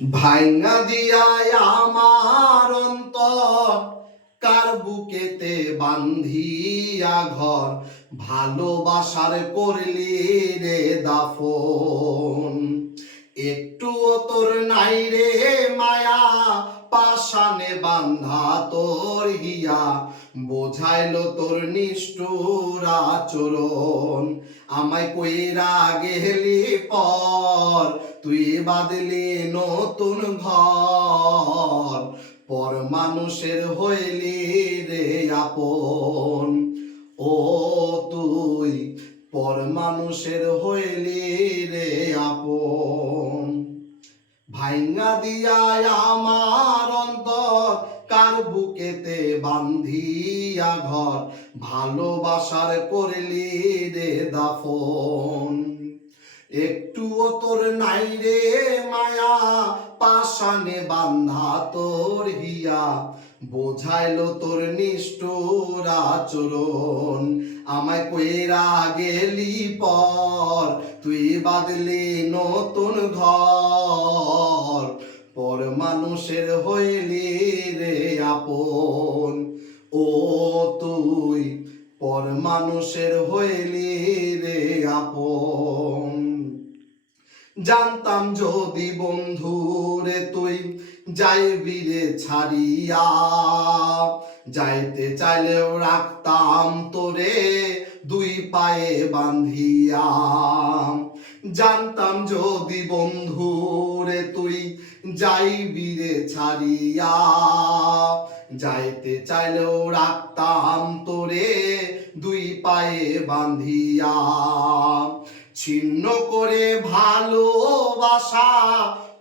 ভাইঙা দিয়ায় আমার অন্তর কার বুকেতে বান্ধিয়া ঘর ভালোবাসার করলি রে দাফন। একটুও তোর নাই রে মায়া পাশানে বান্ধা তোর হিয়া বোঝাইল তোর নিষ্ঠুর আচরণ। আমায় কইরা গেলি পর তুই বাঁধলি নতুন ঘর পর মানুষের হইলি রে আপন। ও তুই পর মানুষের হইলি রে আপন। ভাইঙা দিয়ায় আমার অন্তর কার বুকেতে বান্ধিয়া ঘর ভালোবাসার করলি রে দাফন। একটুও তোর নাই রে মায়া পাশানে বান্ধা তোর হিয়া বোঝাইল তোর নিষ্ঠুর আচরণ। আমায় কইরা গেলি পর তুই বাঁধলি নতুন ঘর পর মানুষের হইলি রে আপন। ও তুই পর মানুষের হইলি রে আপন। জানতাম যদি বন্ধু রে তুই যাইবি রে ছাড়িয়া, যাইতে চাইলেও রাখতাম তোরে দুই পায়ে বান্ধিয়া। জানতাম যদি বন্ধু রে তুই যাইবি রে ছাড়িয়া, যাইতে চাইলেও রাখতাম তোরে দুই পায়ে বান্ধিয়া। ছিন্ন করে ভালোবাসা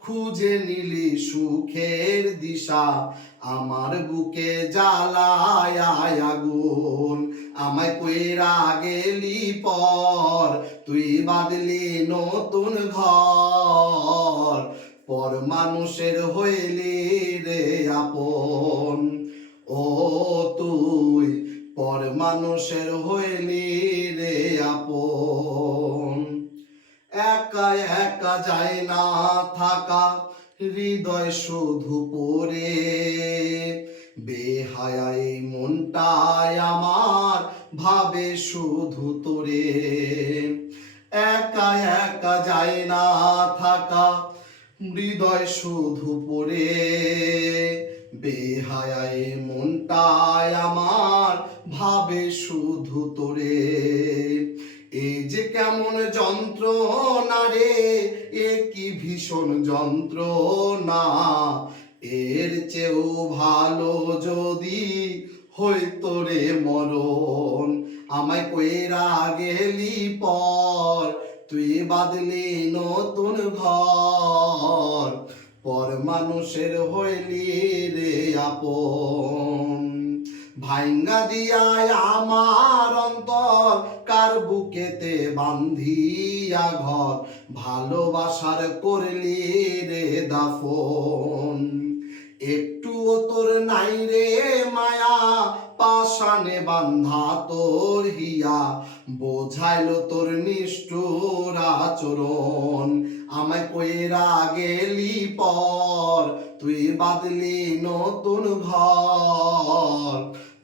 খুঁজে নিলি সুখের দিশা আমার বুকে জ্বালায় আগুন। আমায় কইরা গেলি পর তুই বাঁধলি নতুন ঘর পর মানুষের হইলি রে আপন। ও তুই পর মানুষের হইলি রে আপন। একা একা যায় না থাকা হৃদয় শুধু পড়ে, বেহায়াই মনটায় আমার ভাবে শুধু তোরে। একা একা যায় না থাকা হৃদয় শুধু পড়ে, বেহায়াই মনটায় আমার ভাবে শুধু তোরে। এই যে কেমন যন্ত্রণা রে, এ কি ভীষণ যন্ত্রণা, এর চেয়েও ভালো যদি হইতো রে মরণ। আমায় কইরা গেলি পর তুই বাঁধলি নতুন ঘর পর মানুষের হইলি রে আপন। ভাইঙা দিয়ায় আমার অন্তর কার বুকেতে বান্ধিয়া ঘর ভালোবাসার করলি রে দাফন। একটুও তোর নাই রে মায়া পাশানে বান্ধা তোর হিয়া বোঝাইল তোর নিষ্ঠুর আচরণ। আমায় কইরা গেলি পর তুই বাঁধলি নতুন ঘর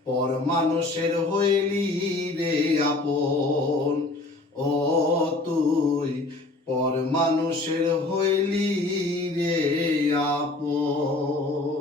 পর মানুষের হইলি রে আপন। ও তুই পর মানুষের হইলি রে আপন।